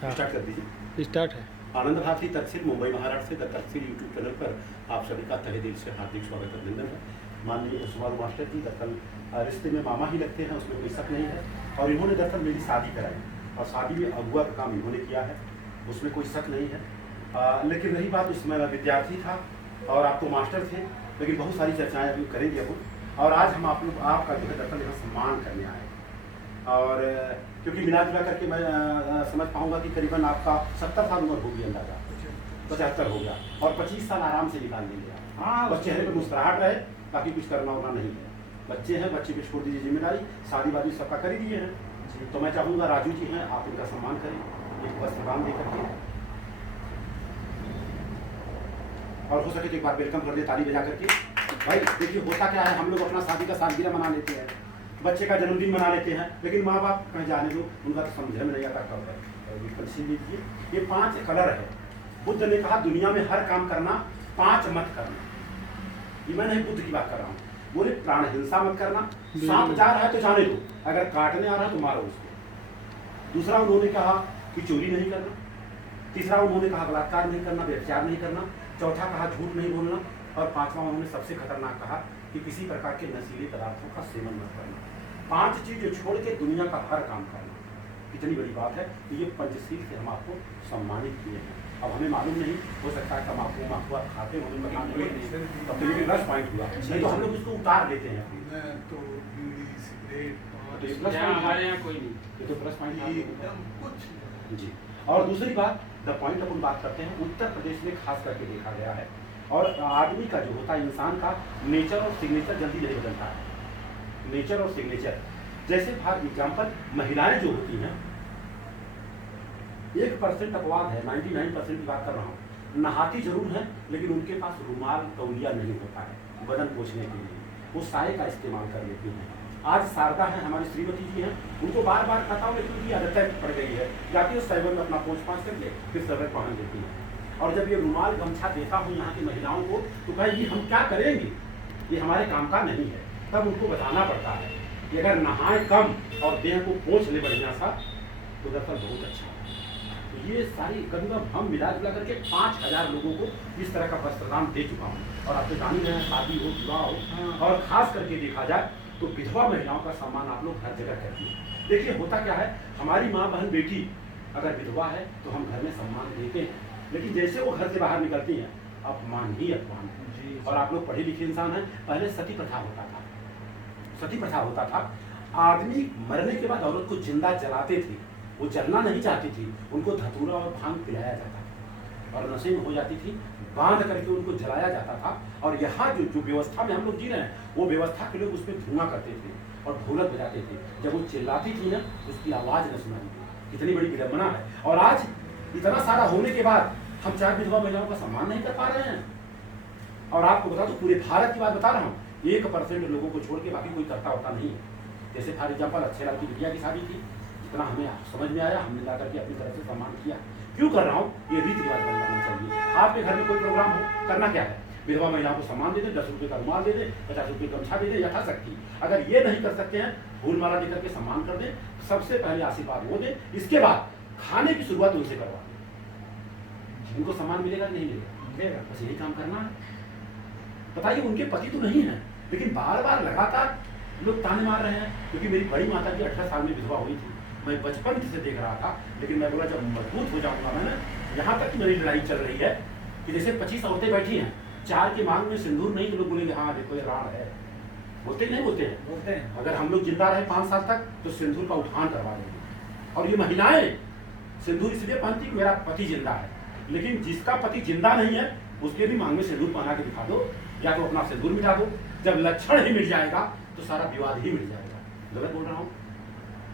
हाँ स्टार्ट कर दीजिए। स्टार्ट है। आनंद भारती तक्षशिल मुंबई महाराष्ट्र से द तक्षशिल यूट्यूब चैनल पर आप सभी का तहे दिल से हार्दिक स्वागत अभिनंदन है। माननीय सुभाष मास्टर जी दरअसल रिश्ते में मामा ही लगते हैं, उसमें कोई शक नहीं है। और इन्होंने दरअसल मेरी शादी कराई और शादी में अगुआ का काम इन्होंने किया है, उसमें कोई शक नहीं है। लेकिन रही बात, उसमें मैं विद्यार्थी था और आप तो मास्टर थे, लेकिन बहुत सारी चर्चाएँ अभी करेंगे अपन। और आज हम आप लोग आपका जो है दरअसल यहाँ सम्मान करने आए और क्योंकि मिला जुला करके मैं समझ पाऊंगा कि करीबन आपका 70 साल उम्र होगी, अंदाजा 75 हो गया और 25 साल आराम से निकाल लेंगे आप। हाँ, बस चेहरे पे मुस्कुराहट रहे, बाकी कुछ करना होना नहीं है। बच्चे हैं, बच्चे पे छोड़ दीजिए जिम्मेदारी, शादी वादी सबका कर ही दिए हैं। तो मैं चाहूँगा राजू जी हैं, आप उनका सम्मान करें एक वस्त्र दान दे करके, और हो सके तो एक बार वेलकम कर दे ताली बजा करके। भाई देखिए होता क्या है, हम लोग अपना शादी का सालगिरह मना लेते हैं, बच्चे का जन्मदिन मना लेते हैं, लेकिन माँ बाप कहीं जाने दो, उनका तो समझ में नहीं आता कब है। पेंसिल लीजिए, ये 5 कलर है। बुद्ध ने कहा दुनिया में हर काम करना, 5 मत करना। ये मैं नहीं बुद्ध की बात कर रहा हूँ, बोले प्राण हिंसा मत करना, सांप जा रहा है तो जाने दो, अगर काटने आ रहा है तो मारो उसको। दूसरा उन्होंने कहा कि चोरी नहीं करना। तीसरा उन्होंने कहा बलात्कार नहीं करना, व्यभिचार नहीं करना। चौथा कहा झूठ नहीं बोलना। और 5वां उन्होंने सबसे खतरनाक कहा कि किसी प्रकार के नशीले पदार्थों का सेवन मत करना। 5 चीजें छोड़ के दुनिया का हर काम करना, कितनी बड़ी बात है। तो ये पंचशील से हम आपको सम्मानित किए हैं। अब हमें मालूम नहीं, हो सकता है हम आपको माफुआ खाते होंगे, तब तो ये प्लस पॉइंट हुआ, नहीं तो हम लोग उसको उतार लेते हैं। तो हमारे यहाँ कोई नहीं, ये तो प्लस पॉइंट कुछ जी। और दूसरी बात, द पॉइंट अपन बात करते हैं, उत्तर प्रदेश में खास करके देखा गया है, और आदमी का जो होता है, इंसान का नेचर और सिग्नेचर जल्दी नहीं बदलता है। नेचर और सिग्नेचर, जैसे फॉर एग्जाम्पल महिलाएं जो होती हैं, 1% अपवाद है, 99% की बात कर रहा हूँ, नहाती जरूर है लेकिन उनके पास रुमाल तौलिया नहीं होता है बदन पोछने के लिए, वो साये का इस्तेमाल कर लेती हैं। आज शारदा है, हमारी श्रीमती जी हैं, उनको बार बार खाता हूँ लेकिन उनकी आदत पड़ गई है, जाती है साइबर में अपना पोछ पाछ करके फिर सर पहन लेती हैं। और जब ये रुमाल गमछा देता हूँ यहाँ की महिलाओं को, तो भाई ये हम क्या करेंगे, ये हमारे काम का नहीं है। तब उनको बताना पड़ता है कि अगर नहाए कम और देह को पोंछ ले बढ़िया सा तो दरअसल बहुत अच्छा है। तो ये सारी करीबन हम मिला जुला करके 5000 लोगों को इस तरह का वस्त्रदान दे चुका हूँ। और आप तो जान ही रहे हैं, शादी हो, विवाह हो, और खास करके देखा जाए तो विधवा महिलाओं का सम्मान आप लोग हर जगह करते हैं। देखिए होता क्या है, हमारी माँ बहन बेटी अगर विधवा है तो हम घर में सम्मान देते हैं, लेकिन जैसे वो घर से बाहर निकलती हैं अपमान ही अपमान है। और आप लोग पढ़े लिखे इंसान हैं, पहले सती प्रथा होता था, सती प्रथा होता था, आदमी मरने के बाद औरत को जिंदा जलाते थे, वो जलना नहीं चाहती थी, उनको धतूरा और भांग पिलाया जाता था और नशे में हो जाती थी, बांध करके उनको जलाया जाता था। और यहाँ जो व्यवस्था में हम लोग जी रहे हैं, वो व्यवस्था के लोग उसमें धुआं करते थे और ढोलक बजाते थे। जब वो चिल्लाती थी ना, उसकी आवाज न सुनाई थी। कितनी बड़ी विडंबना है। और आज इतना सारा होने के बाद हम 4 विधवा महिलाओं का सम्मान नहीं कर पा रहे हैं। और आपको बता दो, पूरे भारत की बात बता रहा हूँ, 1% लोगों को छोड़ के बाकी कोई करता होता नहीं है। जैसे फॉर एग्जाम्पल अच्छे लाल की बिटिया की शादी थी, जितना हमें समझ में आया हमने जाकर के अपनी तरफ से सम्मान किया। क्यों कर रहा हूँ, ये रीति रिवाज बन जाना चाहिए। आपके घर में कोई प्रोग्राम हो, करना क्या है, विधवा महिलाओं को सम्मान दे दे, 10 रुपये का रुमाल दे दे, 50 रुपये गमछा दे दे, यथाशक्ति। अगर ये नहीं कर सकते हैं, फूल माला देकर के सम्मान कर दे, सबसे पहले आशीर्वाद वो दे, इसके बाद खाने की शुरुआत उनसे करवा दे। उनको सम्मान मिलेगा कि नहीं मिलेगा, बस यही काम करना है। बताइए, उनके पति तो नहीं है, लेकिन बार बार लगातार लोग ताने मार रहे हैं। क्योंकि मेरी बड़ी माता जी 18 साल में विधवा हुई थी, मैं बचपन से देख रहा था, लेकिन मैं बोला जब मजबूत हो जाऊंगा मैं ना, यहाँ तक मेरी लड़ाई चल रही है कि जैसे 25 औरतें बैठी हैं, 4 की मांग में सिंदूर नहीं, तो लोग बोलेंगे हाँ देखो ये राण है। बोलते नहीं बोलते हैं? अगर हम लोग जिंदा रहे 5 साल तक तो सिंदूर का उठान करवा देंगे। और ये महिलाएं सिंदूर इसलिए पहनती कि मेरा पति जिंदा है, लेकिन जिसका पति जिंदा नहीं है उसके भी मांग में सिंदूर पहना के दिखा दो, या तो अपना सिंदूर मिटा दो। जब लक्षण ही मिट जाएगा तो सारा विवाद ही मिट जाएगा। गलत बोल रहा हूँ?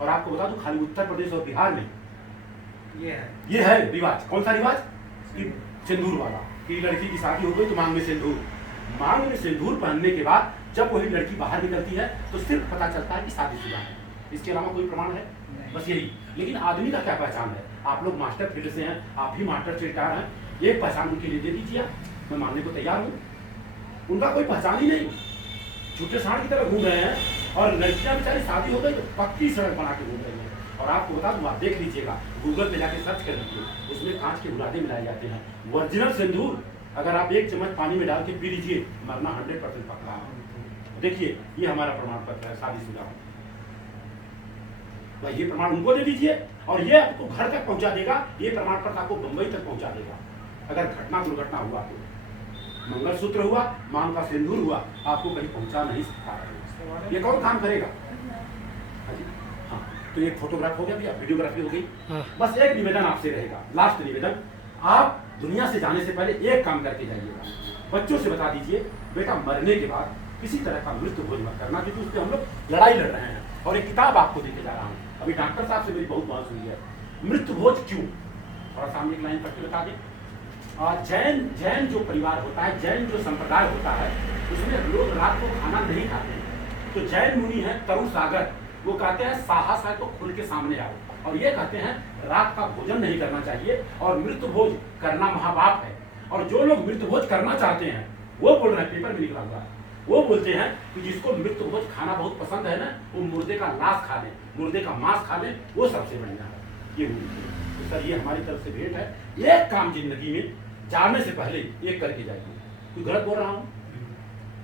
और आपको बता दूं, खाली उत्तर प्रदेश और बिहार में ये है रिवाज। कौन सा रिवाज? कि सिंदूर वाला, कि लड़की की शादी हो गई तो मांग में सिंदूर। मांग में सिंदूर पहनने के बाद जब वही लड़की बाहर निकलती है तो सिर्फ पता चलता है कि शादीशुदा है, इसके अलावा कोई प्रमाण है? बस यही। लेकिन आदमी का क्या पहचान है? आप लोग मास्टर फील्ड से हैं, आप भी मास्टर से रिटायर हैं, एक पहचान उनके लिए दे दीजिए, मैं मानने को तैयार हूँ। उनका कोई पहचान ही नहीं, झूठे सांड की तरह घूम रहे हैं। और लड़कियां बेचारी शादी हो गई तो पक्की सड़क बना के घूम रही है। और आपको बता दूं, आप देख लीजिएगा, गूगल पे जाके सर्च कर लीजिए, उसमें कांच के बुरादे मिलाए जाते हैं। ओरिजिनल सिंदूर अगर आप 1 चम्मच पानी में डाल के पी लीजिए, मरना 100% पक्का है। देखिए ये हमारा प्रमाण पत्र है शादीशुदा, तो ये प्रमाण उनको दे दीजिए और ये आपको घर तक पहुंचा देगा। ये प्रमाण पत्र आपको मुंबई तक पहुंचा देगा। अगर घटना दुर्घटना हुआ तो मंगलसूत्र हुआ, मांग का सिंदूर हुआ, आपको कहीं पहुंचा नहीं सकता है। ये कौन काम करेगा? हाँ, तो एक फोटोग्राफ हो गया भैया, वीडियोग्राफी हो गई। बस एक निवेदन आपसे रहेगा, लास्ट निवेदन, आप दुनिया से जाने से पहले एक काम करके जाइएगा। बच्चों से बता दीजिए, बेटा मरने के बाद किसी तरह का मृत्यु भोज मत करना, क्योंकि उससे हम लोग लड़ाई लड़ रहे हैं। और एक किताब आपको देके जा रहा हूँ, अभी डॉक्टर साहब से मेरी बहुत बात हुई है, मृत्यु भोज क्यों, थोड़ा सामने एक लाइन पढ़ के बता दें। जैन जो परिवार होता है, जैन जो संप्रदाय होता है, उसमें लोग रात को खाना नहीं खाते। तो जैन मुनि है तरुण सागर, वो कहते हैं साहस है तो खुल के सामने आओ, और ये कहते हैं रात का भोजन नहीं करना चाहिए और मृत्यु भोज करना महापाप है। और जो लोग मृत्यु भोज करना चाहते हैं वो बोल रहे हैं, पेपर में निकला हुआ है, वो बोलते हैं कि जिसको मृत्यु भोज खाना बहुत पसंद है ना, वो मुर्दे का लाश खा ले, मुर्दे का मांस खा ले, वो सबसे बढ़िया है। ये तो सर ये हमारी तरफ से भेंट है। एक काम जिंदगी में जाने से पहले एक करके जाइए। कोई गलत बोल रहा हूँ?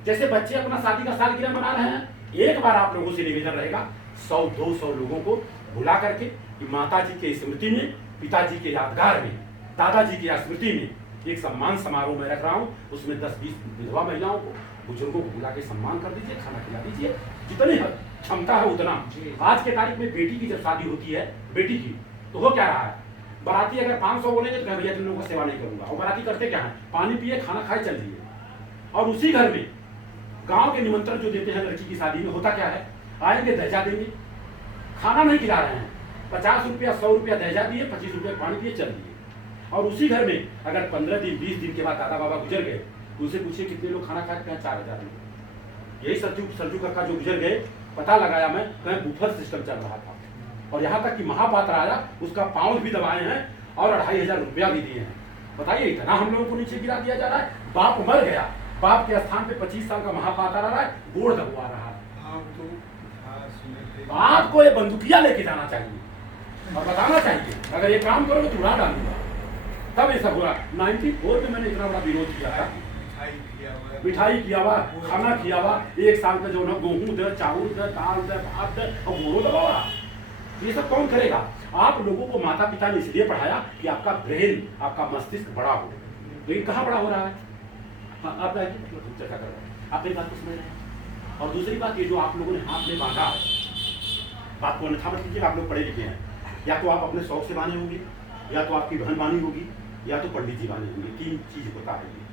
जैसे बच्चे अपना शादी का सालगिरह मना रहे हैं, एक बार आप लोगों से निवेदन रहेगा 100-200 लोगों को बुला करके कि माता जी के स्मृति में, पिताजी के यादगार में, दादाजी की स्मृति में एक सम्मान समारोह में रख रहा हूँ। उसमें 10-20 विधवा महिलाओं को, बुजुर्गों को बुला के सम्मान कर दीजिए, खाना खिला दीजिए, जितनी क्षमता है उतना। आज के तारीख में बेटी की जब शादी होती है, बेटी की, तो वो क्या रहा है, बाराती अगर 500 बोलेंगे तो भैया तुम लोगों को सेवा नहीं करूंगा। और बाराती करते क्या है, पानी पिए, खाना खाए, चल दिए। और उसी घर में गांव के निमंत्रण जो देते हैं लड़की की शादी में, होता क्या है, आएंगे दहेजा देंगे, खाना नहीं खिला रहे हैं, 50 रुपया 100 रुपया दहेजा दिए, 25 रुपया पानी पिए, चल दिए। और उसी घर में अगर 15 दिन 20 दिन के बाद दादा बाबा गुजर गए, उनसे पूछिए कितने लोग खाना खाते हैं, 4000 लोग। यही सरजू कक्का जो गुजर गए, पता लगाया मैं, कहीं बुफर सिस्टम चल रहा था। और यहाँ तक कि महापात्र आया, उसका पाउंड भी दबाए हैं और 2500 रुपया भी दिए हैं। बताइए, इतना हम लोगों को नीचे गिरा दिया जा रहा है। बाप मर गया, बाप के स्थान पे 25 साल का महापात्र आ रहा है, गोड़ दबवा रहा है। आपको ये बंदूकिया लेके जाना चाहिए और बताना चाहिए, अगर ये काम करोगे तो उड़ा डालूंगा। तब ये सब हो रहा। 94 में मैंने इतना बड़ा विरोध किया था, मिठाई किया हुआ, खाना किया हुआ, 1 साल का जो ना गेहूं दे, चावल दे, दाल दे, भात दे, और गोरो दबावा। ये सब कौन करेगा? आप लोगों को माता पिता ने इसलिए पढ़ाया कि आपका ब्रेन, आपका मस्तिष्क बड़ा हो, लेकिन कहाँ बड़ा हो रहा है? हाँ, आप चर्चा कर रहे हैं, आप एक बात को समझ रहे हैं। और दूसरी बात, ये जो आप लोगों ने हाथ में बांधा है, बात को अन्यथा मत कीजिए, आप लोग पढ़े लिखे हैं, या तो आप अपने शौक से बांधे होंगे, या तो आपकी बहन बांधी होगी, या तो पंडित जी बांधे होंगे। 3 चीज होता है ये।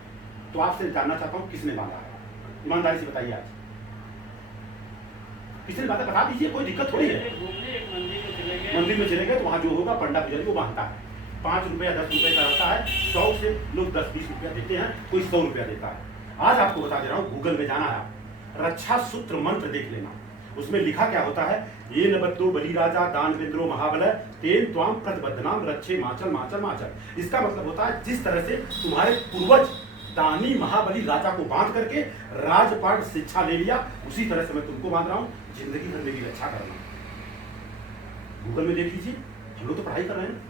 तो आपसे जानना चाहता हूँ किसने बांधा है, ईमानदारी से बताइए। आज किसने बांधा, बता दीजिए, कोई दिक्कत थोड़ी है। मंदिर में चले गए तो वहाँ जो होगा पंडा पुजारी वो बांधता है। 5 रुपया 10 रुपये का रहता है, 100 से लोग 10-20 रुपया देते हैं, कोई 100 रुपया देता है। आज आपको बता दे रहा हूँ, गूगल में जाना है, रक्षा सूत्र मंत्र देख लेना। उसमें लिखा क्या होता है, ये नबत्तो बलि राजा दानवेंद्रो महाबल तेन त्वाम प्रतिबद्धनाम रक्षे माचल माचल माचल। इसका मतलब होता है, जिस तरह से तुम्हारे पूर्वज दानी महाबली राजा को बांध करके राजपाट शिक्षा ले लिया, उसी तरह से मैं तुमको बांध रहा हूँ, जिंदगी भर मेरी रक्षा करना। गूगल में देख लीजिए, हम लोग तो पढ़ाई कर रहे हैं,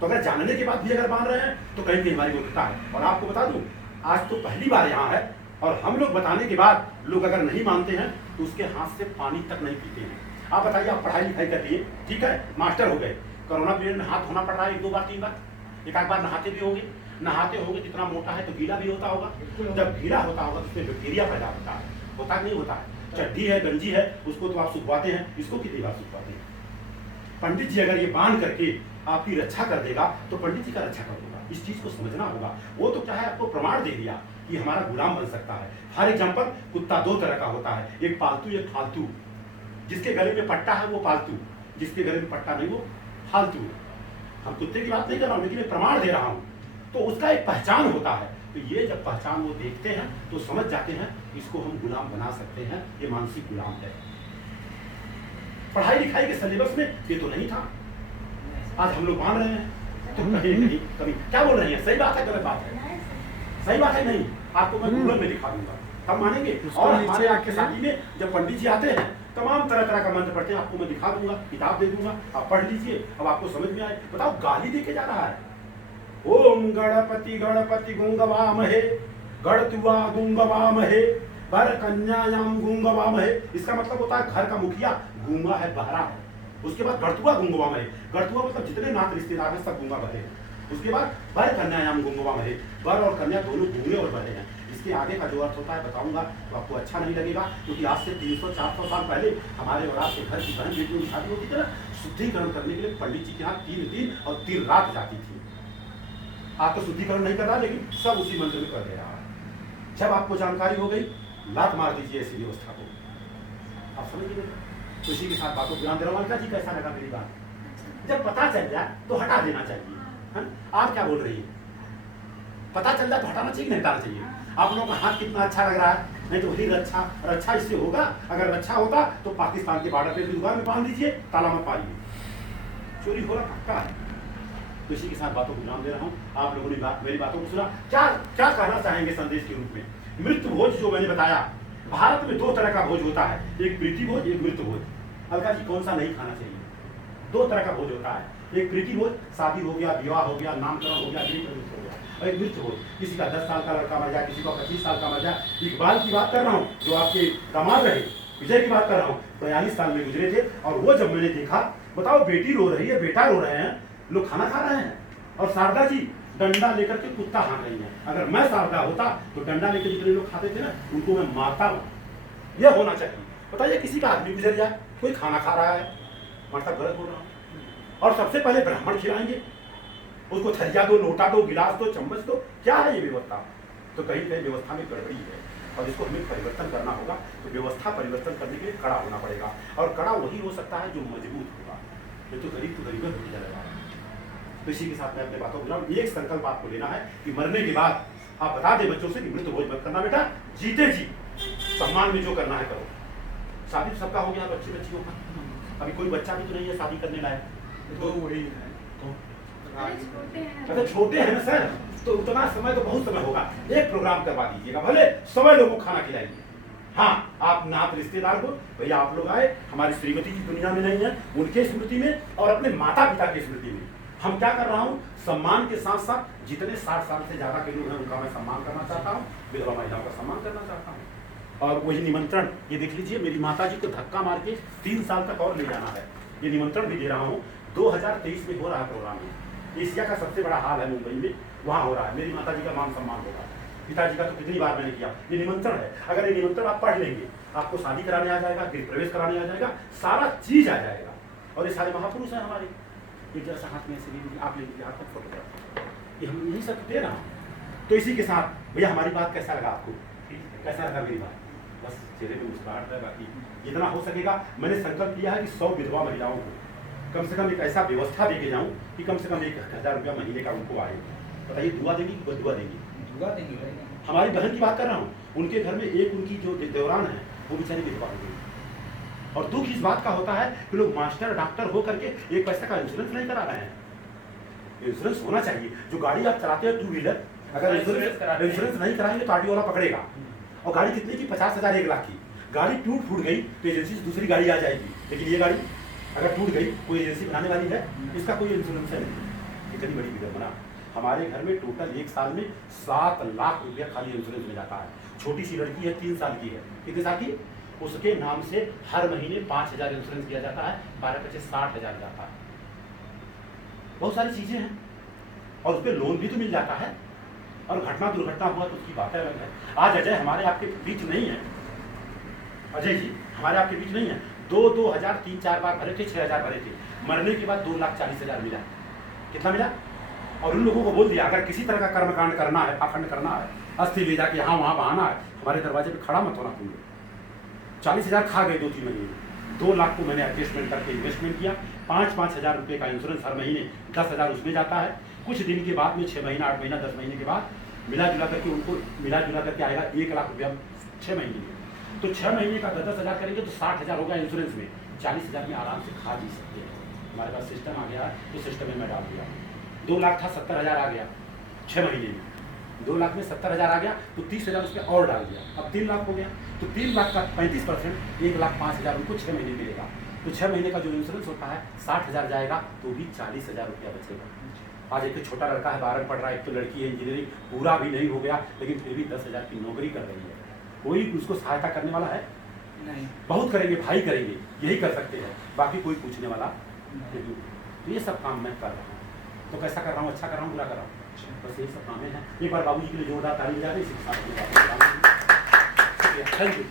तो अगर जानने के बाद भी अगर बांध रहे हैं तो कहीं कहीं हमारी मूर्खता है। और आपको बता दूं, आज तो पहली बार यहाँ है, और हम लोग बताने के बाद लोग अगर नहीं मानते हैं तो उसके हाथ से पानी तक नहीं पीते हैं। आप बताइए, आप पढ़ाई लिखाई कर लिए, ठीक है, मास्टर हो गए, कोरोना पीरियड में हाथ धोना पड़ रहा है 1-2 बार 3 बार, एक आध बार नहाते भी होंगे, नहाते होंगे जितना मोटा है तो गीला भी होता होगा। जब गीला होता होगा तो उसमें बैक्टीरिया पैदा होता है, होता नहीं होता है। चड्डी है, गंजी है, उसको तो आप सुखवाते हैं, इसको कितनी बार सुखवाते हैं। पंडित जी अगर ये बांध करके आपकी रक्षा कर देगा तो पंडित जी का रक्षा कर देगा। इस चीज को समझना होगा। वो तो क्या है, आपको प्रमाण दे दिया कि हमारा गुलाम बन सकता है। फॉर एग्जाम्पल, कुत्ता 2 तरह का होता है, एक पालतू एक फालतू। जिसके गले में पट्टा है वो पालतू, जिसके गले में पट्टा नहीं वो फालतू। हम कुत्ते की बात नहीं कर रहा हूँ, लेकिन मैं प्रमाण दे रहा हूँ। तो उसका एक पहचान होता है, तो ये जब पहचान वो देखते हैं तो समझ जाते हैं इसको हम गुलाम बना सकते हैं, ये मानसिक गुलाम है। पढ़ाई लिखाई के सिलेबस में ये तो नहीं था, आज हम लोग मान रहे हैं। तो कहीं कभी क्या बोल रहे हैं, सही बात है गलत बात है? सही बात है नहीं, आपको मैं गूगल में दिखा दूंगा, तब मानेंगे। और हमारे आके शादी में जब पंडित जी आते हैं तमाम तरह तरह का मंत्र पढ़ते हैं। आपको मैं दिखा दूंगा, किताब दे दूंगा, आप पढ़ लीजिए, अब आपको समझ में आए। बताओ, गाली दे के जा रहा है। ओम गणपति गणपति गुंगवामहे गणतुआ गुंगवामहे वर कन्यायाम गुंगवामहे। इसका मतलब होता है घर का मुखिया गूंगा है, बहरा है। उसके बाद गणतुआ गुंगवामहे, गणतुआ मतलब जितने नात रिश्तेदार हैं सब गूंगा बहरे हैं। उसके बाद वर कन्यायाम गुंगवामहे, वर और कन्या दोनों गूंगे और बहरे हैं। इसके आगे का जो अर्थ होता है बताऊंगा तो आपको अच्छा नहीं लगेगा, क्योंकि आज से 300-400 साल पहले हमारे और आपके घर की बहन बेटियों की शादी होती थी ना, शुद्धिकरण करने के लिए पंडित जी के यहाँ 3 दिन और 3 रात जाती थी। आप तो शुद्धिकरण नहीं कर रहा, लेकिन सब उसी मंत्र में कर दे रहा है। जब आपको जानकारी हो गई, लात मार दीजिए ऐसी व्यवस्था को, आप समझ लीजिए। तो इसी के साथ बातों को ध्यान दे रहा हूँ। जी कैसा लगा मेरी बात? जब पता चल जाए तो हटा देना चाहिए, है? आप क्या बोल रही है? पता चल जाए तो हटाना चाहिए, नहीं हटाना चाहिए? आप लोगों का हाथ कितना अच्छा लग रहा है, नहीं तो वही रक्षा इससे होगा। अगर रक्षा होता तो पाकिस्तान के बॉर्डर पे दुकान में बांध दीजिए, ताला मत पाइए, चोरी हो रहा पक्का है। तो इसी के साथ बातों को ध्यान दे रहा हूँ। आप लोगों ने मेरी बातों को सुना, क्या क्या कहना चाहेंगे संदेश के रूप में? मृत्यु भोज जो मैंने बताया, भारत में 2 तरह का भोज होता है, एक प्रीति भोज, एक मृत्यु भोज। अलका जी, कौन सा नहीं खाना चाहिए? 2 तरह का भोज होता है, एक प्रीति भोज, शादी हो गया, विवाह हो गया, नामकरण हो गया, गृह प्रवेश हो गया, और एक मृत्यु भोज, किसी का 10 साल का लड़का मर जाए, किसी का 25 साल का मर जाए। इकबाल की बात कर रहा हूँ, जो आपके दामाद रहे, विजय की बात कर रहा हूँ, 42 साल में गुजरे थे। और वो जब मैंने देखा, बताओ, बेटी रो रही है, बेटा रो रहे हैं, लोग खाना खा रहे हैं, और शारदा जी डंडा लेकर के कुत्ता हाँक रही है। अगर मैं शारदा होता तो डंडा लेकर जितने लोग खाते थे ना, उनको मैं मारता हूँ। यह होना चाहिए। बताइए, किसी का आदमी गुजर जाए, कोई खाना खा रहा है, मतलब गलत हो रहा है। और सबसे पहले ब्राह्मण खिलाएंगे, उसको थरिया दो, लोटा दो, गिलास दो, चम्मच दो। क्या है ये व्यवस्था? तो कहीं कहीं व्यवस्था में गड़बड़ी है, और इसको हमें परिवर्तन करना होगा। तो व्यवस्था परिवर्तन करने के लिए कड़ा होना पड़ेगा, और कड़ा वही हो सकता है जो मजबूत होगा। ये तो गरीब होती जाएगा। तो इसी के साथ मैं अपने बातों को एक संकल्प आपको लेना है कि मरने के बाद आप बता दें बच्चों से कि मृत्यु भोज मत करना बेटा, जीते जी सम्मान में जो करना है करो। शादी सबका हो गया, बच्चे बच्चियों का, अभी कोई बच्चा भी तो नहीं है शादी करने लायक, तो वही है। तो छोटे हैं ना सर, तो उतना समय तो बहुत समय होगा। एक प्रोग्राम करवा दीजिएगा, भले 100 लोगों को खाना खिलाइए। हाँ, आप नात रिश्तेदार को, भैया आप लोग आए, हमारी श्रीमती जी दुनिया में नहीं है, उनके स्मृति में और अपने माता पिता की स्मृति में हम क्या कर रहा हूँ, सम्मान के साथ साथ जितने 60 साल से ज्यादा के लोग हैं उनका मैं सम्मान करना चाहता हूँ, विधवा महिलाओं का सम्मान करना चाहता हूँ। और वही निमंत्रण, ये देख लीजिए, मेरी माता जी को धक्का मार के 3 साल तक और ले जाना है। ये निमंत्रण भी दे रहा हूँ। 2023 में हो रहा है प्रोग्राम में, एशिया का सबसे बड़ा हाल है मुंबई में, वहाँ हो रहा है। मेरी माता जी का मान सम्मान होगा, पिताजी का तो कितनी बार मैंने किया। ये निमंत्रण है, अगर ये निमंत्रण आप पढ़ लेंगे, आपको शादी कराने आ जाएगा, गृह प्रवेश कराने आ जाएगा, सारा चीज आ जाएगा। और ये सारे महापुरुष हैं हमारे। एक जैसा हाथ में से आप ले लीजिए, हाथ में फोटोग्राफ, ये हम यही सब दे रहा हूँ। तो इसी के साथ भैया, हमारी बात कैसा लगा आपको? कैसा लगा मेरी बात? बस चेहरे पे मुस्कुराहट है, बाकी जितना हो सकेगा मैंने संकल्प लिया है कि 100 विधवा महिलाओं को कम से कम एक ऐसा व्यवस्था देके जाऊँ कि कम से कम 1000 रुपया महीने का उनको आए। बताइए, दुआ देंगी कि बदुआ देंगी? दुआ देंगी। हमारी बहन की बात कर रहा हूँ, उनके घर में एक उनकी जो देवरान है वो बेचारी विधवा हो गई। और दुख इस बात का होता है कि लोग मास्टर डॉक्टर हो करके 1 पैसे का इंश्योरेंस नहीं करा रहे हैं। इंश्योरेंस होना चाहिए। जो गाड़ी आप चलाते हैं 2 व्हीलर, अगर इंश्योरेंस नहीं कराएंगे तो आरटीओ वाला पकड़ेगा। और गाड़ी कितने की? 50,000 1 लाख की। गाड़ी फूट गई तो एजेंसी से दूसरी गाड़ी आ जाएगी, लेकिन ये गाड़ी अगर टूट गई, कोई एजेंसी बनाने वाली है? इसका कोई इंश्योरेंस है नहीं। इतनी बड़ी विडम्बना। हमारे घर में टोटल 1 साल में 7 लाख रुपया खाली इंश्योरेंस में जाता है। छोटी सी लड़की है, 3 साल की है, कितने साल की? उसके नाम से हर महीने 5,000 इंश्योरेंस किया जाता है, 12-25 60,000 जाता है। बहुत सारी चीजें हैं, और उस पर लोन भी तो मिल जाता है। और घटना दुर्घटना हुआ तो उसकी बात अलग है। आज अजय हमारे आपके बीच नहीं है, अजय जी हमारे आपके बीच नहीं है। 2,000 3-4 बार भरे थे, 6,000 भरे थे। मरने के बाद 2,40,000 मिला। कितना मिला? और उन लोगों को बोल दिया, अगर किसी तरह का कर्मकांड करना है, पाखंड करना है, अस्थि ले जाके यहाँ वहाँ बहाना है, हमारे दरवाजे पे खड़ा मत होना तुम लोग। 40,000 खा गए 2-3 महीने। 2 लाख को मैंने एडजस्टमेंट करके इन्वेस्टमेंट किया। 5-5 हज़ार रुपये का इंश्योरेंस हर महीने, 10,000 उसमें जाता है। कुछ दिन के बाद में 6 महीना, 8 महीना, 10 महीने के बाद मिला जुला करके उनको आएगा 1 लाख रुपया 6 महीने में। तो 6 महीने का 10,000 करेंगे तो 60,000 होगा इंश्योरेंस में। 40,000 में आराम से खा भी सकते हैं। हमारे पास सिस्टम आ गया है, तो सिस्टम में मैं डाल दिया। 2 लाख था, 70,000 आ गया 6 महीने में। 2 लाख में 70,000 आ गया तो 30,000 उस पर और डाल दिया, अब 3 लाख हो गया। तो 3 लाख का 35% 1,05,000 उनको 6 महीने मिलेगा। तो 6 महीने का जो इंश्योरेंस होता है 60,000 जाएगा तो भी 40,000 रुपया बचेगा। आज एक तो छोटा लड़का है 12 पढ़ रहा है, एक तो लड़की है इंजीनियरिंग पूरा भी नहीं हो गया, लेकिन फिर भी 10,000 की नौकरी कर रही है। कोई उसको सहायता करने वाला है नहीं, बहुत करेंगे भाई, करेंगे यही कर सकते हैं, बाकी कोई पूछने वाला नहीं। तो ये सब काम मैं कर रहा हूँ। तो कैसा कर रहा हूँ, अच्छा कर रहा हूँ, बुरा कर रहा हूँ, बस यही सब कामें हैं। एक बार बाबूजी के लिए जोरदार ताली बजा दें। इसी के साथ थैंक यू।